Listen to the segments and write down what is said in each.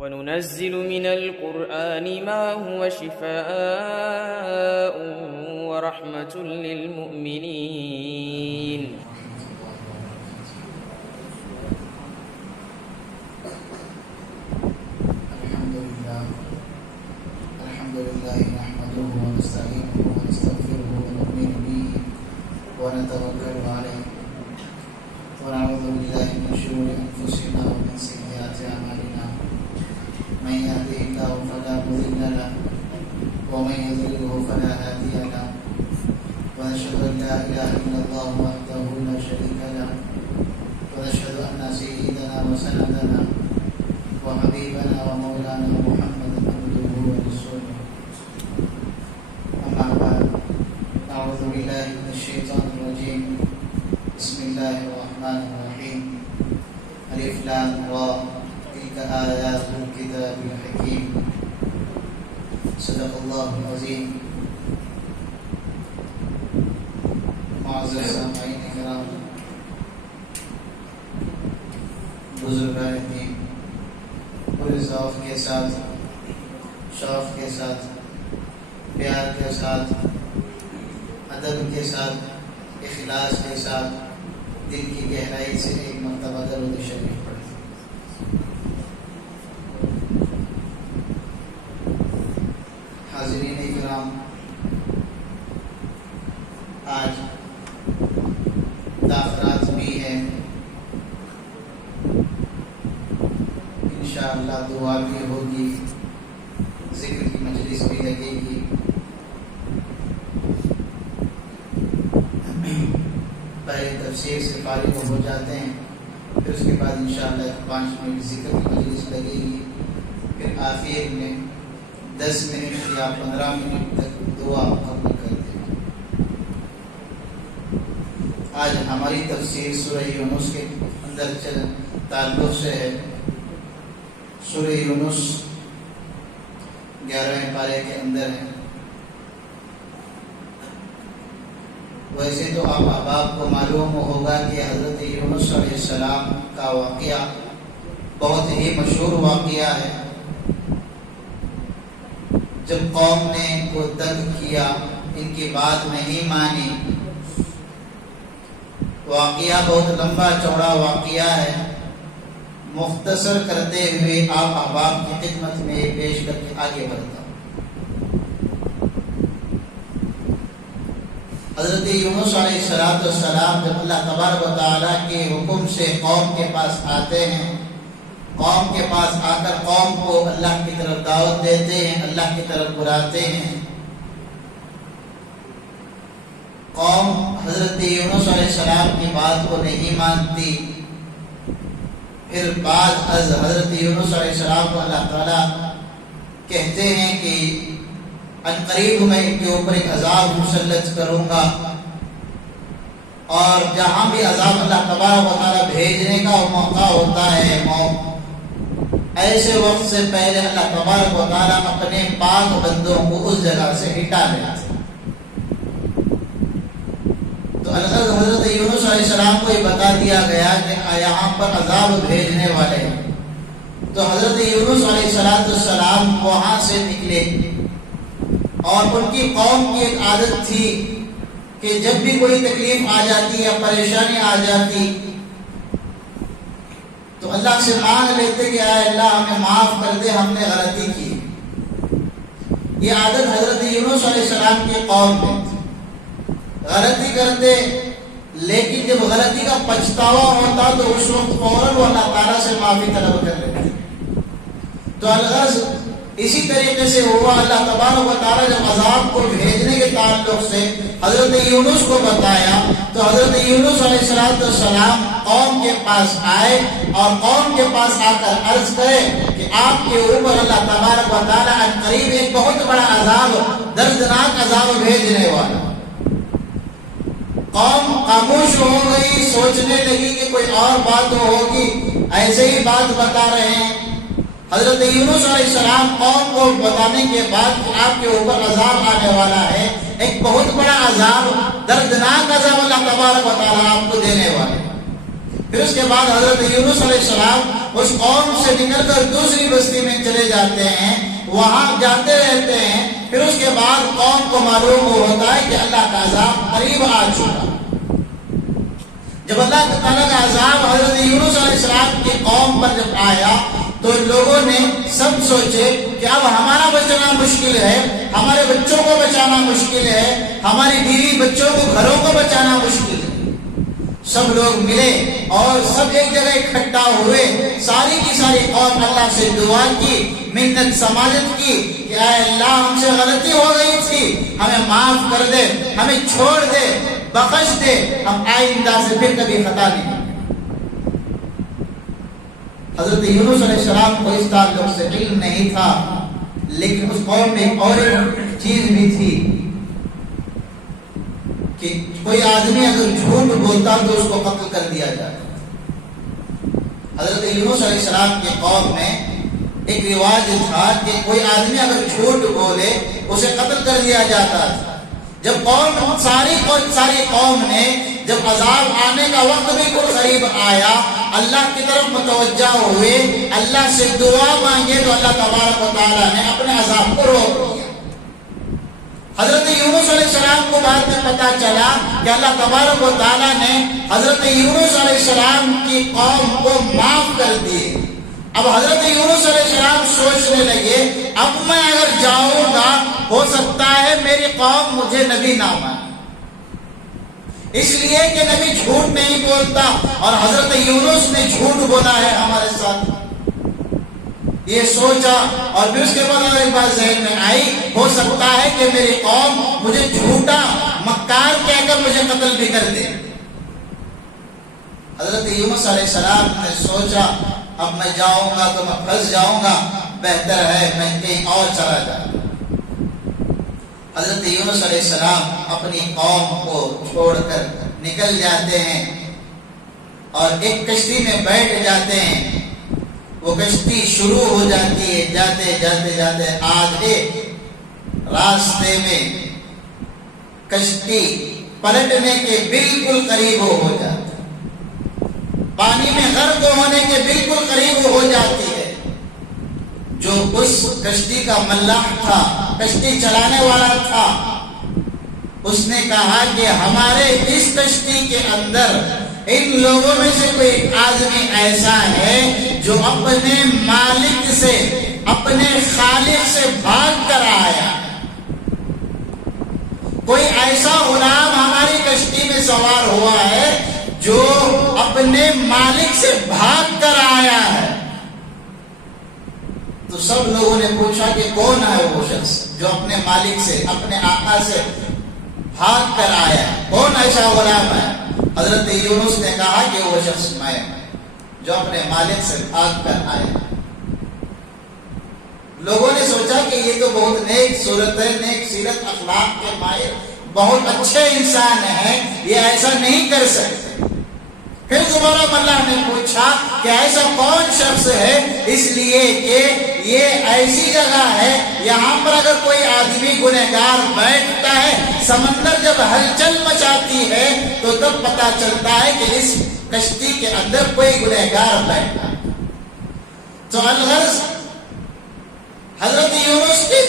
وَنُنَزِّلُ مِنَ الْقُرْآنِ مَا هُوَ شِفَاءٌ وَرَحْمَةٌ لِّلْمُؤْمِنِينَ. الحمد لله نحمده ونستعينه ونستغفره ونؤمن به ونتوكل عليه ونعوذ بالله من شرور أنفسنا ومن سيئات أعمالنا من يهده الله فلا مضل له ومن يضلله فلا هادي له ونشهد أن لا إله إلا الله وحده لا شريك له ونشهد أن سيدنا وسندنا وحبيبنا ومولانا محمدا عبده ورسوله. أما بعد، أعوذ بالله من الشيطان الرجيم. بسم الله الرحمن الرحيم. ألف لام را، تلك آيات الكتاب الحكيم. صدق الله العظيم. معزز سامعین کرام، بزرگان دین، پورے ذوق کے ساتھ، شوق کے ساتھ، پیار کے ساتھ، ادب کے ساتھ، اخلاص کے ساتھ، دل کی گہرائی سے ایک مرتبہ درود شریف پڑھیں۔ حاضرین اکرام، آج تاخیرات بھی ہیں، انشاءاللہ دعا بھی ہوگی، ذکر کی مجلس بھی لگے گی۔ پہلے تفسیر سے فارغ ہو جاتے ہیں، پھر اس کے بعد انشاءاللہ 5 منٹ ذکر کی مجلس لگے گی، پھر آخر میں 10 منٹ یا 15 منٹ تک دعا مکمل کر دیں گے۔ آج ہماری تفسیر سورہ یونس کے اندر تعلق سے ہے۔ سورہ یونس 11ویں پارے کے اندر ہے۔ ویسے تو آپ احباب کو معلوم ہوگا کہ حضرت یونس علیہ السلام کا واقعہ بہت ہی مشہور واقعہ ہے۔ جب قوم نے ان کو تنگ کیا، ان کی بات نہیں مانی، واقعہ بہت لمبا چوڑا واقعہ ہے۔ مختصر کرتے ہوئے آپ احباب کی خدمت میں یہ پیش کر کے آگے بڑھتا ہوں۔ حضرت یونس علیہ السلام جب اللہ تبارک و تعالیٰ کے حکم سے قوم کے پاس آتے ہیں، قوم کے پاس آ کر قوم کو اللہ کی طرف دعوت دیتے ہیں، اللہ کی طرف بلاتے ہیں، قوم حضرت یونس علیہ السلام کی بات کو نہیں مانتی۔ پھر بعد از حضرت یونس علیہ السلام کو اللہ تعالیٰ کہتے ہیں کہ عنقریب میں ان کے اوپر ایک عذاب مسلط کروں گا، اور جہاں بھی عذاب اللہ تبارک و تعالیٰ بھیجنے کا موقع ہوتا ہے، ایسے وقت سے پہلے اللہ تبارک و تعالیٰ اپنے پاک بندوں کو اس جگہ سے ہٹا دیتے ہیں۔ تو حضرت یونس علیہ السلام کو یہ بتا دیا گیا کہ یہاں پر عذاب بھیجنے والے ہیں۔ تو حضرت یونس علیہ السلام وہاں سے نکلے، اور ان کی قوم کی ایک عادت تھی کہ جب بھی کوئی تکلیف آ جاتی یا پریشانی آ جاتی تو اللہ سے مانگ لیتے کہ اے اللہ ہمیں معاف کر دے، ہم نے غلطی کی۔ یہ عادت حضرت یونس علیہ السلام کی قوم میں تھی۔ غلطی کرتے، لیکن جب غلطی کا پچھتاوا ہوتا تو اس وقت فوراً وہ اللہ تعالیٰ سے معافی طلب کر لیتے۔ تو الغرض اسی طریقے سے ہوا، اللہ تبارک و تعالیٰ جب عذاب کو بھیجنے کے تعلق سے حضرت یونس کو بتایا تو حضرت یونس علیہ السلام قوم کے پاس آئے، اور قوم کے پاس آ کر عرض کرے کہ آپ کے اوپر اللہ تبارک و تعالیٰ عنقریب ایک بہت بڑا عذاب، دردناک عذاب بھیجنے والا۔ قوم خاموش ہو گئی، سوچنے لگی کہ کوئی اور بات ہوگی، ایسے ہی بات بتا رہے ہیں۔ حضرت یونس علیہ السلام قوم کو بتانے کے بعد کہ آپ کے اوپر عذاب آنے والا ہے، ایک بہت بڑا عذاب، دردناک عذاب اللہ تبارک و تعالیٰ آپ کو دینے والے۔ پھر اس کے بعد حضرت یونس علیہ السلام اس قوم سے نکل کر دوسری بستی میں چلے جاتے ہیں، وہاں جاتے رہتے ہیں، پھر اس کے بعد قوم کو معلوم ہوتا ہے کہ اللہ کا عذاب قریب آ چکا۔ جب اللہ تعالیٰ کا عذاب حضرت یونس علیہ السلام کی قوم پر جب آیا تو لوگوں نے سب سوچے کہ اب ہمارا بچنا مشکل ہے، ہمارے بچوں کو بچانا مشکل ہے، ہماری بیوی بچوں کو گھروں کو بچانا مشکل ہے۔ سب لوگ ملے اور سب ایک جگہ اکٹھا ہوئے، ساری کی ساری قوم اللہ سے دعا کی، منت سماجت کی کہ اے اللہ ہم سے غلطی ہو گئی تھی، ہمیں معاف کر دے، ہمیں چھوڑ دے، بخش دے، ہم آئندہ سے پھر کبھی خطا نہیں کریں۔ حضرت یونس علیہ السلام کو اس تعلق سے علم نہیں تھا، لیکن اس قوم میں اور ایک چیز بھی تھی کہ کوئی آدمی اگر جھوٹ بولتا تو اس کو قتل کر دیا جائے۔ حضرت یونس علیہ السلام کی قوم میں ایک رواج تھا کہ کوئی آدمی اگر جھوٹ بولے اسے قتل کر دیا جاتا تھا۔ جب ساری قوم نے جب عذاب آنے کا وقت بالکل قریب آیا، اللہ کی طرف متوجہ ہوئے، اللہ سے دعا مانگے تو اللہ تبارک و تعالیٰ نے اپنے عذاب کو روک دیا۔ حضرت یونس علیہ السلام کو بعد میں پتا چلا کہ اللہ تبارک و تعالیٰ نے حضرت یونس علیہ السلام کی قوم کو معاف کر دیے۔ اب حضرت یونس علیہ السلام سوچنے لگے اب میں اگر جاؤں گا ہو سکتا ہے میری قوم مجھے نبی نہ مانے، اس لیے کہ نبی جھوٹ نہیں بولتا اور حضرت یونس نے جھوٹ بولا ہے ہمارے ساتھ۔ یہ سوچا اور پھر اس کے بعد ایک بات ذہن میں آئی، ہو سکتا ہے کہ میری قوم مجھے جھوٹا مکار کہہ کر مجھے قتل بھی کر دے۔ حضرت یونس علیہ السلام نے سوچا اب میں جاؤں گا تو میں پھنس جاؤں گا، بہتر ہے میں کہیں اور چلا جاؤں۔ حضرت یونس علیہ السلام اپنی قوم کو چھوڑ کر نکل جاتے ہیں اور ایک کشتی میں بیٹھ جاتے ہیں۔ وہ کشتی شروع ہو جاتی ہے، جاتے جاتے جاتے آدھے راستے میں کشتی پلٹنے کے بالکل قریب ہو جاتی ہے، پانی میں غرق ہونے کے بالکل قریب ہو جاتی ہے۔ جو اس کشتی کا ملاح تھا، کشتی چلانے والا تھا، اس نے کہا کہ ہمارے اس کشتی کے اندر ان لوگوں میں سے کوئی آدمی ایسا ہے جو اپنے مالک سے، اپنے خالق سے بھاگ کر آیا، کوئی ایسا غلام ہماری کشتی میں سوار ہوا ہے جو اپنے مالک سے بھاگ کر آیا ہے۔ تو سب لوگوں نے پوچھا کہ کون ہے وہ شخص جو اپنے مالک سے، اپنے آقا سے بھاگ کر آیا، کون ایسا غلام ہے؟ حضرت یونس نے کہا کہ وہ شخص میں جو اپنے مالک سے بھاگ کر آیا۔ لوگوں نے سوچا کہ یہ تو بہت نیک صورت ہے، نیک سیرت اخلاق کے ماہر، بہت اچھے انسان ہیں، یہ ایسا نہیں کر سکتے۔ پھر دوبارہ اللہ نے پوچھا کہ ایسا کون شخص ہے؟ اس لیے کہ یہ ایسی جگہ ہے یہاں پر اگر کوئی آدمی گنہگار بیٹھتا ہے، سمندر جب ہلچل مچاتی ہے تو تب پتا چلتا ہے کہ اس کشتی کے اندر کوئی گنہگار بیٹھا ہے۔ تو الغرض حضرت یونس کے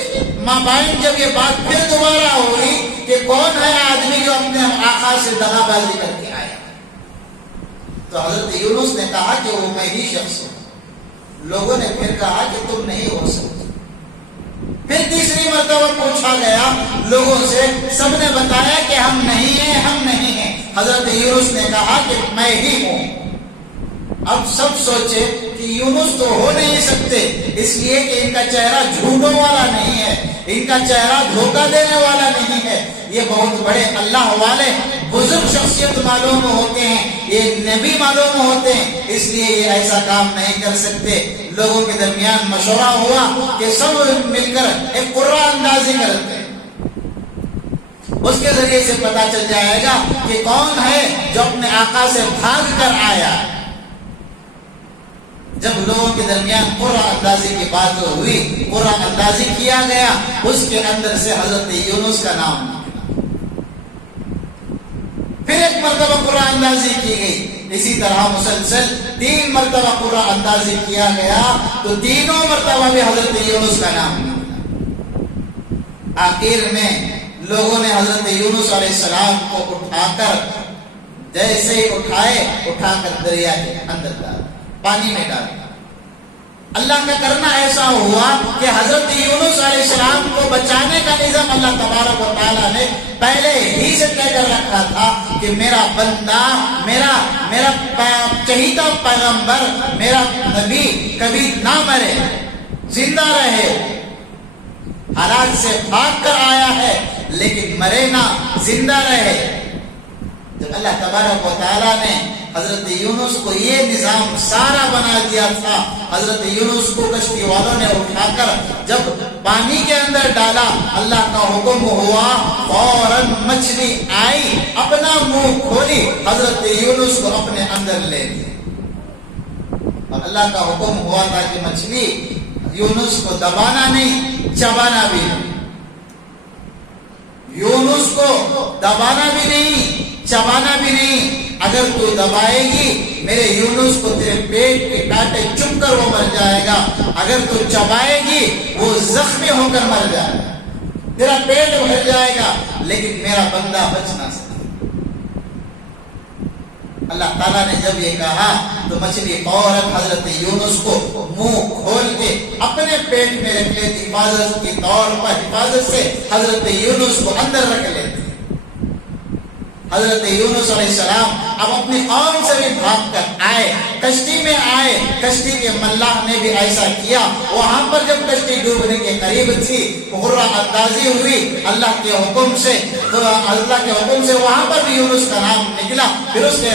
مابین جب یہ بات پھر دوبارہ ہوئی کہ کون ہے آدمی جو اپنے آقا سے دغا بازی کر کے آیا، تو حضرت یونس نے کہا کہ وہ میں ہی شخص ہوں۔ لوگوں نے پھر کہا کہ تم نہیں ہو سکتے۔ پھر تیسری مرتبہ پوچھا گیا لوگوں سے، سب نے بتایا کہ ہم نہیں ہیں، ہم نہیں ہیں۔ حضرت یونس نے کہا کہ میں ہی ہوں۔ اب سب سوچے کہ یونس تو ہو نہیں سکتے، اس لیے کہ ان کا چہرہ جھوٹوں والا نہیں ہے، ان کا چہرہ دھوکہ دینے والا نہیں ہے، یہ بہت بڑے اللہ والے بزرگ شخصیت معلوم ہوتے ہیں، یہ نبی معلوم ہوتے ہیں، اس لیے یہ ایسا کام نہیں کر سکتے۔ لوگوں کے درمیان مشورہ ہوا کہ سب مل کر ایک قرعہ اندازی کرتے ہیں، اس کے ذریعے سے پتا چل جائے گا کہ کون ہے جو اپنے آقا سے بھاگ کر آیا۔ جب لوگوں کے درمیان قرعہ اندازی کی بات ہوئی، قرعہ اندازی کیا گیا، اس کے اندر سے حضرت یونس کا نام نکلا۔ پھر ایک مرتبہ قرعہ اندازی کی گئی، اسی طرح مسلسل 3 مرتبہ پورا اندازی کیا گیا تو تینوں مرتبہ بھی حضرت یونس کا نام نہیں تھا۔ آخر میں لوگوں نے حضرت یونس علیہ السلام کو اٹھا کر جیسے ہی اٹھا کر دریا کے اندر ڈالا، پانی میں ڈالا۔ اللہ کا کرنا ایسا ہوا کہ حضرت یونس علیہ السلام کو بچانے کا نظام اللہ تبارک و تعالیٰ نے پہلے ہی سے طے کر رکھا تھا کہ میرا بندہ، میرا چہیتا پیغمبر، میرا نبی کبھی نہ مرے، زندہ رہے، حالات سے بھاگ کر آیا ہے لیکن مرے نہ، زندہ رہے۔ جب اللہ تبارک و تعالیٰ نے حضرت یونس کو یہ نظام سارا بنا دیا تھا، حضرت یونس کو کشتی والوں نے اٹھا کر جب پانی کے اندر ڈالا، اللہ کا حکم ہوا، فوراً مچھلی آئی، اپنا منہ کھولی، حضرت یونس کو اپنے اندر لے لی۔ اور اللہ کا حکم ہوا تھا کہ مچھلی یونس کو دبانا نہیں، چبانا بھی نہیں، یونس کو دبانا بھی نہیں، چبانا بھی نہیں۔ اگر تو دبائے گی میرے یونس کو تیرے پیٹ کے کانٹے چپ کر وہ مر جائے گا، اگر تو چبائے گی وہ زخمی ہو کر مر جائے گا، تیرا پیٹ بھر جائے گا لیکن میرا بندہ بچ نہ سکے۔ اللہ تعالیٰ نے جب یہ کہا تو مچھلی فوراً حضرت یونس کو منہ کھول کے اپنے پیٹ میں رکھ لیتی، حفاظت کی طور پر، حفاظت سے حضرت یونس کو اندر رکھ لیتی۔ حضرت یونس علیہ السلام اب اپنی قوم سے بھی بھاگ کر آئے، کشتی میں آئے، کشتی کے ملاح نے بھی ایسا کیا۔ وہاں پر جب کشتی ڈوبنے کے قریب تھی، غرہ اندازی ہوئی اللہ کے حکم سے، تو اللہ کے حکم سے وہاں پر بھی یونس کا نام نکلا۔ پھر اس کے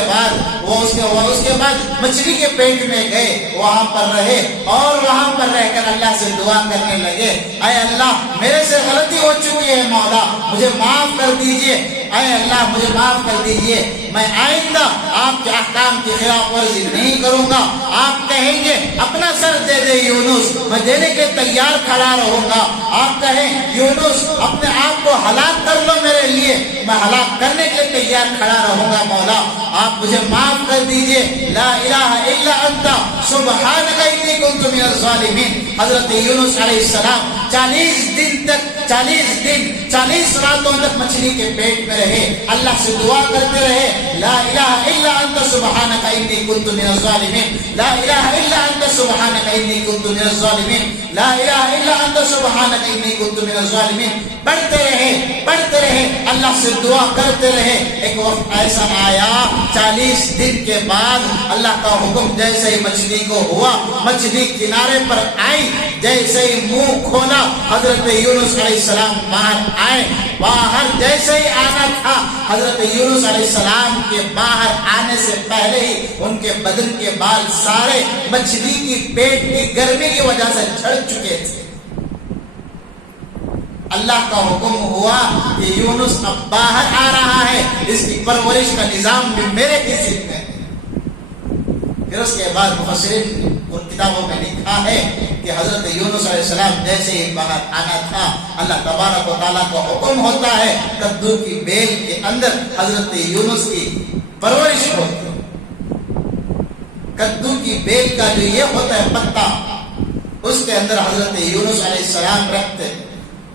بعد مچھلی کے پیٹ میں گئے، وہاں پر رہے اور وہاں پر رہ کر اللہ سے دعا کرنے لگے، اے اللہ میرے سے غلطی ہو چکی ہے، مولا مجھے معاف کر دیجئے، اے اللہ مجھے معاف کر دیجئے، میں آئندہ آپ کے احکام کی خلاف ورزی نہیں کروں گا۔ آپ کہیں گے اپنا سر دے دے یونس، میں دینے کے تیار کھڑا رہوں گا۔ آپ کہیں یونس اپنے آپ کو ہلاک کر لو میرے لیے، میں ہلاک کرنے کے تیار کھڑا رہوں گا۔ مولا آپ مجھے معاف کر دیجئے، لا الہ الا انت سبحانک انی کنت من الظالمین۔ حضرت یونس علیہ السلام 40 راتوں تک مچھلی کے پیٹ میں رہے، اللہ سے دعا کرتے رہے، لا الہ الا انت سبحانک انی کنت من الظالمین، لا الہ الا انت سبحانک انی کنت من الظالمین، لا الہ الا انت سبحانک انی کنت من الظالمین۔ پڑھتے رہے، اللہ سے دعا کرتے رہے۔ ایک وقت ایسا آیا 40 دن کے بعد اللہ کا حکم جیسے ہی مچھلی کو ہوا، مچھلی کنارے پر آئی، جیسے ہی منہ کھولا حضرت یونس علیہ السلام باہر آئے۔ باہر جیسے ہی آنا تھا، حضرت یونس علیہ السلام کے باہر آنے سے پہلے ہی ان کے بدن کے بال سارے مچھلی کی پیٹ کی گرمی کی وجہ سے جھڑ چکے تھے۔ اللہ کا حکم ہوا کہ یونس اب باہر آ رہا ہے، اس کی پرورش کا نظام بھی میرے ذمہ میں ہے۔ پھر اس کے بعد مفسرین اور کتابوں میں لکھا ہے کہ حضرت یونس علیہ السلام جیسے ہی باہر آنا تھا، اللہ تبارک و تعالیٰ کا حکم ہوتا ہے کدو کی بیل کے اندر حضرت یونس کی پرورش ہوتی ہے۔ کدو کی بیل کا جو یہ ہوتا ہے پتا، اس کے اندر حضرت یونس علیہ السلام رکھتے،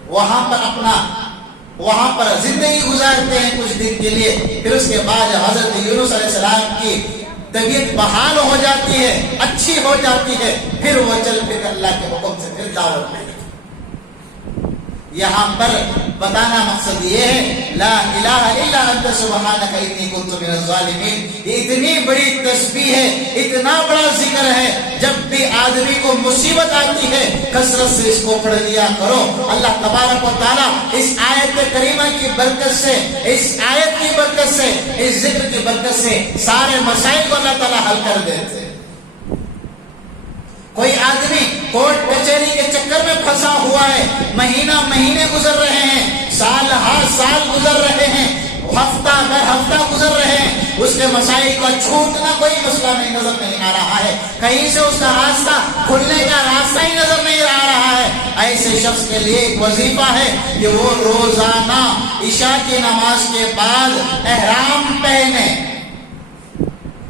وہاں پر زندگی گزارتے ہیں کچھ دن کے لیے۔ پھر اس کے بعد حضرت یونس علیہ السلام کی طبیعت بحال ہو جاتی ہے، اچھی ہو جاتی ہے، پھر وہ چل پھر اللہ کے حکم سے پھر دعوت میں۔ یہاں پر بتانا مقصد یہ ہے، لا الہ الا انت سبحانک انی کنت من الظالمین۔ یہ اتنی بڑی تسبیح ہے، اتنا بڑا ذکر ہے، جب بھی آدمی کو مصیبت آتی ہے کثرت سے اس کو پڑھ لیا کرو۔ اللہ تبارک و تعالیٰ اس آیت کریمہ کی برکت سے، اس آیت کی برکت سے، اس ذکر کی برکت سے سارے مسائل کو اللہ تعالیٰ حل کر دیتے۔ کوئی آدمی کورٹ کچہری کے چکر میں پھنسا ہوا ہے، مہینے گزر رہے ہیں، سال ہر سال گزر رہے ہیں، ہفتہ در ہفتہ گزر رہے ہیں، اس کے مسائل کا چھوٹنا کوئی مسئلہ نہیں نظر نہیں آ رہا ہے، کہیں سے اس کا راستہ کھلنے کا راستہ ہی نظر نہیں آ رہا ہے۔ ایسے شخص کے لیے ایک وظیفہ ہے کہ وہ روزانہ عشاء کی نماز کے بعد احرام پہنے،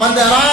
15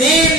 3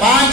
5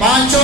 5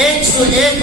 101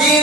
3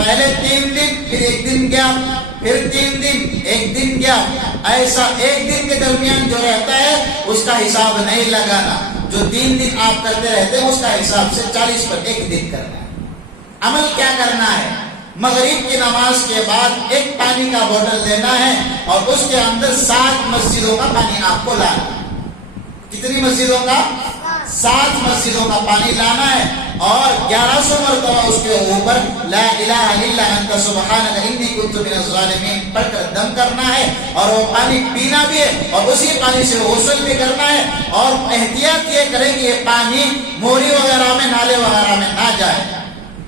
پہلے 3 دن، پھر 1 دن گیا، پھر 3 دن، 1 دن گیا، ایسا 1 دن کے درمیان جو رہتا ہے اس کا حساب نہیں لگانا. جو 3 دن آپ کرتے رہتے ہیں اس کا حساب سے 40 پر 1 دن کرنا ہے. عمل کیا کرنا ہے؟ مغرب کی نماز کے بعد ایک پانی کا بوتل لینا ہے اور اس کے اندر 7 مسجدوں کا پانی آپ کو لانا ہے. کتنی مسجدوں کا؟ 7 مسجدوں کا پانی لانا ہے اور 1100 مرتبہ اس کے اوپر لا الہ الا انت سبحانک انی کنت من الظالمین پڑھ کر دم کرنا ہے اور وہ پانی پینا بھی ہے اور اسی پانی سے غسل بھی کرنا ہے. اور احتیاط یہ کریں کہ یہ پانی موری وغیرہ میں، نالے وغیرہ میں نہ جائے.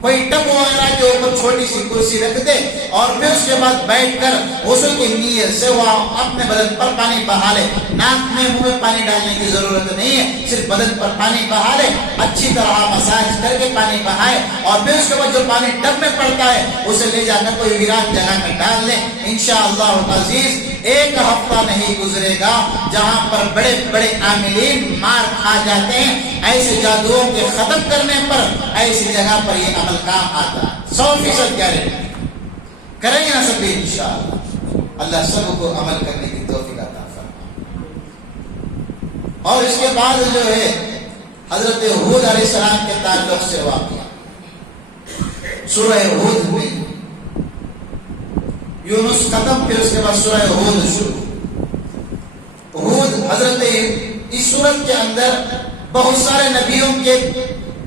کوئی ٹب وغیرہ کے اوپر چھوٹی سی کرسی رکھ دے اور پھر اس کے بعد بیٹھ کر غسل کی نیت سے وہ اپنے بدن پر پانی بہا لے. ناک میں، منہ میں پانی ڈالنے کی ضرورت نہیں ہے، صرف بدن پر پانی بہا لے، اچھی طرح مساج کر کے پانی بہائے اور پھر اس کے بعد جو پانی ٹب میں پڑتا ہے اسے لے جا کر کوئی ویران جگہ میں ڈال لیں. انشاءاللہ العزیز 1 ہفتہ نہیں گزرے گا جہاں پر بڑے بڑے عاملین مار کھا جاتے ہیں. ایسے جادوؤں کے ختم کرنے پر ایسی جگہ پر یہ عمل کام آتا ہے. 100% گارنٹی کریں گے نا سبھی انشاءاللہ. اللہ سب کو عمل کرنے کی توفیق عطا فرمائے. اور اس کے بعد جو ہے حضرت ہود علیہ السلام کے تعلق سے واقعہ سورہ ہود میں یونس ختم، پھر اس کے بعد سورہ ہود شروع. ہود حضرت اس سورت کے اندر بہت سارے نبیوں کے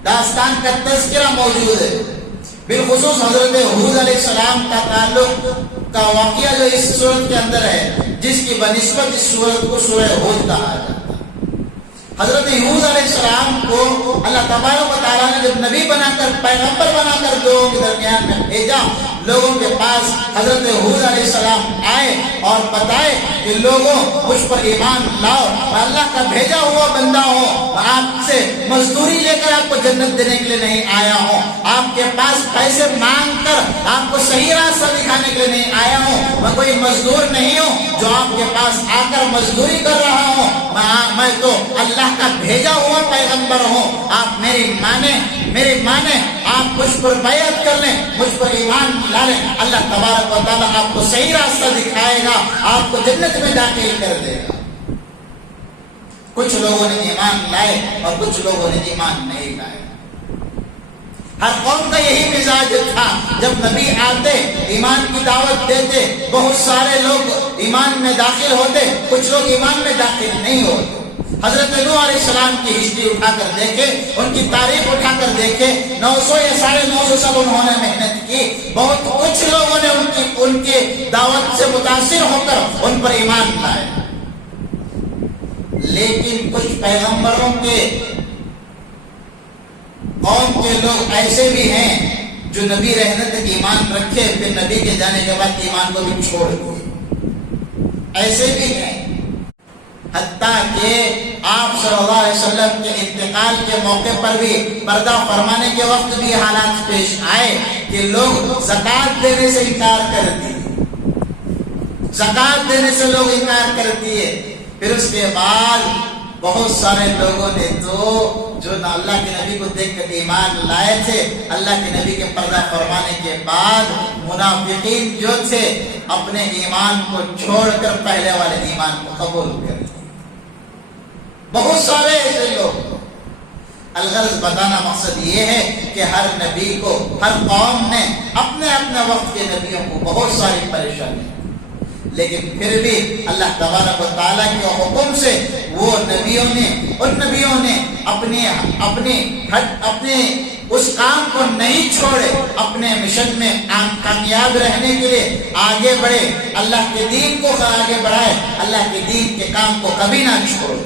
داستان کا تذکرہ موجود ہے. بالخصوص حضرت ہود علیہ السلام کا تعلق کا واقعہ جو اس سورت کے اندر ہے، جس کی بنسبت اس سورت کو سورہ ہود کہا جاتا ہے. حضرت ہود علیہ السلام کو اللہ تبارک و تعالیٰ نے جب نبی بنا کر، پیغمبر بنا کر لوگوں کے درمیان میں بھیجا، لوگوں کے پاس حضرت ہود علیہ السلام آئے اور بتائے کہ لوگوں مجھ پر ایمان لاؤ، میں اللہ کا بھیجا ہوا بندہ ہوں، میں آپ سے مزدوری لے کر آپ کو جنت دینے کے لیے نہیں آیا ہوں، آپ کے پاس پیسے مانگ کر آپ کو صحیح راستہ دکھانے کے لیے نہیں آیا ہوں، میں کوئی مزدور نہیں ہوں جو آپ کے پاس آ کر مزدوری کر رہا ہوں، میں تو اللہ کا بھیجا ہوا پیغمبر ہوں. آپ میری مانیں، آپ مجھ پر بیعت کر لیں، مجھ پر ایمان لا لیں، اللہ تبارک و تعالیٰ آپ کو صحیح راستہ دکھائے گا، آپ کو جنت میں داخل کر دے گا. کچھ لوگوں نے ایمان لائے اور کچھ لوگوں نے ایمان نہیں لائے. ہر قوم کا یہی مزاج تھا. جب نبی آتے، ایمان کی دعوت دیتے، بہت سارے لوگ ایمان میں داخل ہوتے، کچھ لوگ ایمان میں داخل نہیں ہوتے. حضرت نوح علیہ السلام کی ہسٹری اٹھا کر دیکھے، ان کی تاریخ اٹھا کر دیکھے، 900 یا 950 سال انہوں نے محنت کی. بہت کچھ لوگوں نے ان کی دعوت سے متاثر ہو کر ان پر ایمان لائے. لیکن کچھ پیغمبروں کے قوم کے لوگ ایسے بھی ہیں جو نبی رہنے تک ایمان رکھے، پھر نبی کے جانے کے بعد ایمان کو بھی چھوڑ دیے. ایسے بھی ہیں. حتیٰ کہ آپ صلی اللہ علیہ وسلم کے انتقال کے موقع پر بھی، پردہ فرمانے کے وقت بھی حالات پیش آئے کہ لوگ زکوٰۃ دینے سے انکار کر دیے. زکوٰۃ دینے سے لوگ انکار کر دیے. پھر اس کے بعد بہت سارے لوگوں نے تو جو اللہ کے نبی کو دیکھ کر ایمان لائے تھے، اللہ کے نبی کے پردہ فرمانے کے بعد منافقین جو تھے اپنے ایمان کو چھوڑ کر پہلے والے ایمان کو قبول کر. بہت سارے ایسے لوگ. الغرض بتانا مقصد یہ ہے کہ ہر نبی کو، ہر قوم نے اپنے اپنے وقت کے نبیوں کو بہت ساری پریشانی، لیکن پھر بھی اللہ تبارک و تعالیٰ کے حکم سے وہ ان نبیوں نے اپنے اس کام کو نہیں چھوڑے، اپنے مشن میں کامیاب رہنے کے لیے آگے بڑھے، اللہ کے دین کو آگے بڑھائے، اللہ کے دین کے کام کو کبھی نہ چھوڑے.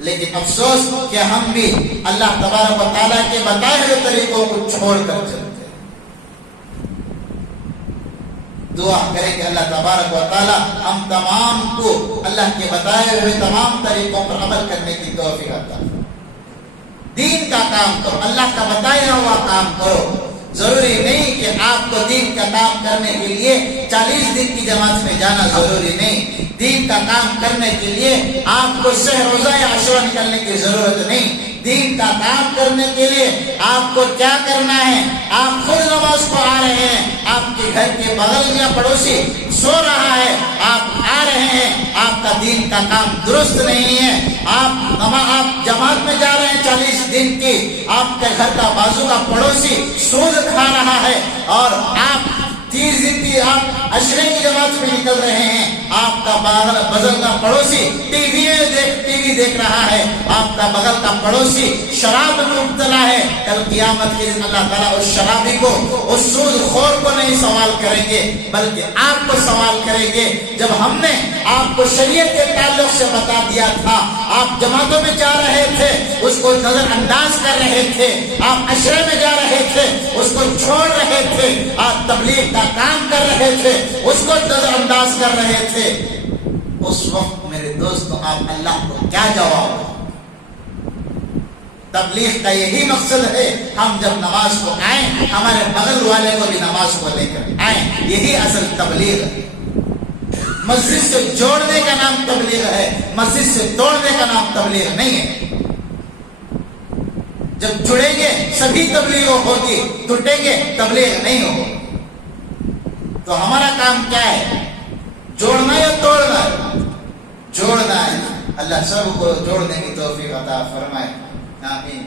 لیکن افسوس کہ ہم بھی اللہ تبارک و تعالیٰ کے بتائے ہوئے طریقوں کو چھوڑ کر چلتے ہیں. دعا کریں کہ اللہ تبارک و تعالیٰ ہم تمام کو اللہ کے بتائے ہوئے تمام طریقوں پر عمل کرنے کی توفیق عطا فرمائے. دین کا کام کرو، اللہ کا بتایا ہوا کام کرو. ضروری نہیں کہ آپ کو دین کا کام کرنے کے لیے 40 دن کی جماعت میں جانا ضروری نہیں. دین کا کام کرنے کے لیے آپ کو سہ روزہ یا عشرہ نکلنے کی ضرورت نہیں. دین کا کام کرنے کے لیے آپ کو کیا کرنا ہے؟ آپ خود نماز کو آ رہے ہیں، آپ کے گھر کے بغل یا پڑوسی سو رہا ہے، آپ آ رہے ہیں، آپ کا دین کا کام درست نہیں ہے، آپ جماعت میں جا رہے ہیں 40 دن کی، آپ کے گھر کا بازو کا پڑوسی سود کھا رہا ہے، اور آپ 30 دن کی آپ عشرے کی جماعت میں نکل رہے ہیں، آپ کا بغل کا پڑوسی ٹی وی دیکھ رہا ہے، آپ کا بغل کا پڑوسی شراب میں مبتلا ہے، کل قیامت کے دن اللہ تعالیٰ اس شرابی کو، اس سود خور کو نہیں سوال کریں گے بلکہ آپ کو سوال کریں گے۔ جب ہم نے آپ کو شریعت کے تعلق سے بتا دیا تھا، آپ جماعتوں میں جا رہے تھے، اس کو نظر انداز کر رہے تھے، آپ عشرے میں جا رہے تھے، اس کو چھوڑ رہے تھے، آپ تبلیغ کا کام کر رہے تھے، اس کو نظر انداز کر رہے تھے، اس وقت میرے دوستوں آپ اللہ کو کیا جواب دیں؟ تبلیغ کا یہی مقصد ہے، ہم جب نماز کو آئیں ہمارے بغل والے کو بھی نماز کو لے کر آئیں، یہی اصل تبلیغ ہے۔ مسجد سے جوڑنے کا نام تبلیغ ہے، مسجد سے توڑنے کا نام تبلیغ نہیں ہے۔ جب جڑیں گے سبھی تبلیغ ہوگی، ٹوٹیں گے تبلیغ نہیں ہوگی۔ تو ہمارا کام کیا ہے؟ جوڑنا یا توڑنا؟ جوڑنا ہے۔ اللہ سب کو جوڑنے کی توفیق عطا فرمائے، آمین۔